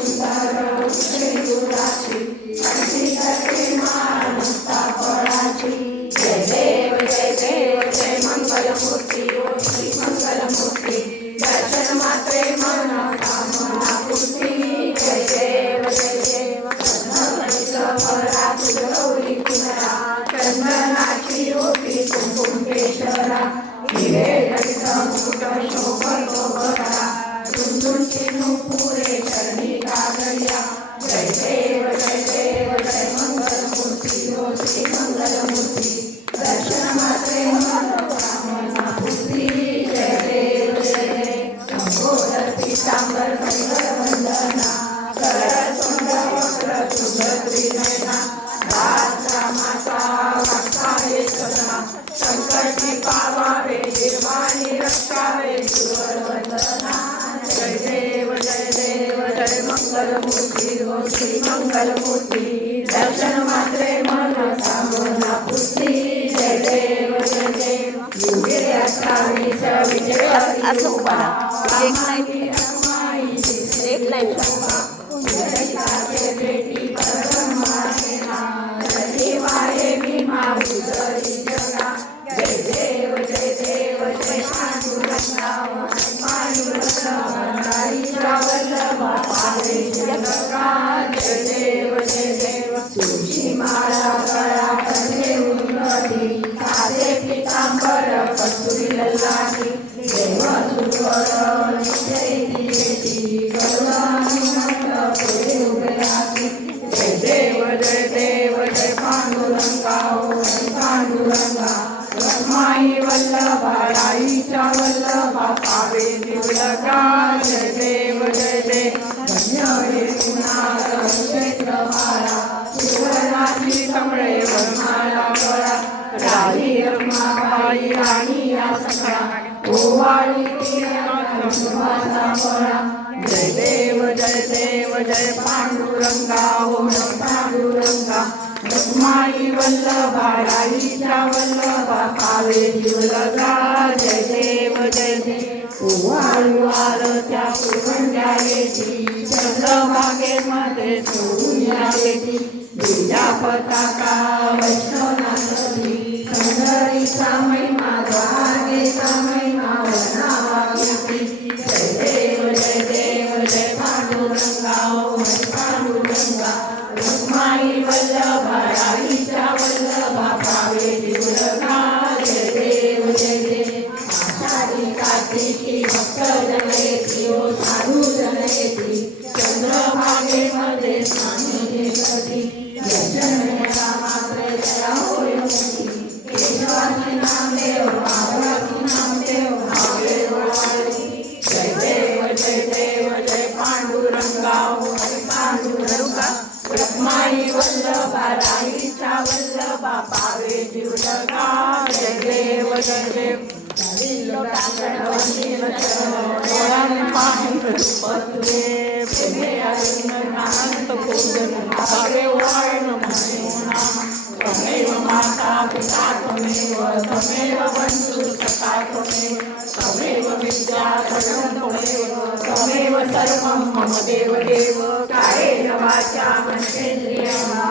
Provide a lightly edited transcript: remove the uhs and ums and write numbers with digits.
सुंदर श्रीगुराची कंठी करते माळ मुक्ता फळाची जय देव जय मंगलमूर्ती ओ श्री मंगलमूर्ती दर्शन मात्रे मन कामना पूर्ती जय देव गणित फळा गौरी कुमारा चंदनाची ओटी कुंकुम केशरा हिरे जडित मुकुट शोभतो बरा झुंझुन चिन्हू पुरे चरणी कागड्या जय देव जय मंगलमूर्ती ओ श्री मंगलमूर्ती दर्शन मात्रे मन कामना पूर्ती जय देव अंगोदर पीतांबर मंगल वंदना करतोंड वक्रतुंड त्रिनयना दास रामाचा वाक्सावे सदना संकटी पावावे निर्वाणी रक्षावे सुर वंदना जय देव जय मंगलमूर्ती ओ श्री मंगलमूर्ती दर्शन मात्रे मन कामना पूर्ती जय देव युगे अठ्ठावीस विजय एक लाइन बेटी वाहे भीमा उदरी जगा जय देव जय पांडुरंगा पांडुरंगा वल्लभा पावे जगा जय देव तुळशी माळा गळा कंठे उन्नती काळे पीतांबर कस्तुरी ललाटी देव सुंदर नित्य येती पुढे उभे राहते जय देव जय पांडुरंगा पांडुरंगा रखमाई वल्लभा राईच्या वल्लभा पावे दिवलगा जय देव धन्य हे पुन्हा क्षेत्र मारा सुवर्णाची कमळे वरमाला गळा राही रमाबाई राणी या सखा ओवाळी सुवासा फळा जय देव जय पांडुरंगा ओम पांडुरंगा रखमाई वल्लभा राईच्या वल्लभा पावे दिवलगा जय देव ओवाळू आरत्या कुरवंड्या येती चंद्रभागेमध्ये सोडून या येती दिल्या पताका वैष्णवनाथी खंडरीचा महिमा द्वारकेचा महिमा वनावा कीर्ती जय देव जय पांडुरंगा ओम पांडुरंगा रखमाई वल्लभा राईच्या वल्लभा पावे दिवलगा जय देव आषाढी कार्तिकी भक्तजन येती ओ साधू जन येती चंद्रभागेमध्ये स्नान घेती दर्शनया मात्रे दया होय मोठी केशवाची नामदेव माधवाची नामदेव भावे वाळी जय देव जय पांडुरंगा ओम पांडुरंगा रखमाई वल्लभा राईच्या वल्लभा पावे दिवलगा जय देव तमेव माता पिता तमेव बंधु सखा तमेव विद्या तमेव सर्वं मम देव कायेन वाचा मनसेन्द्रियर्वा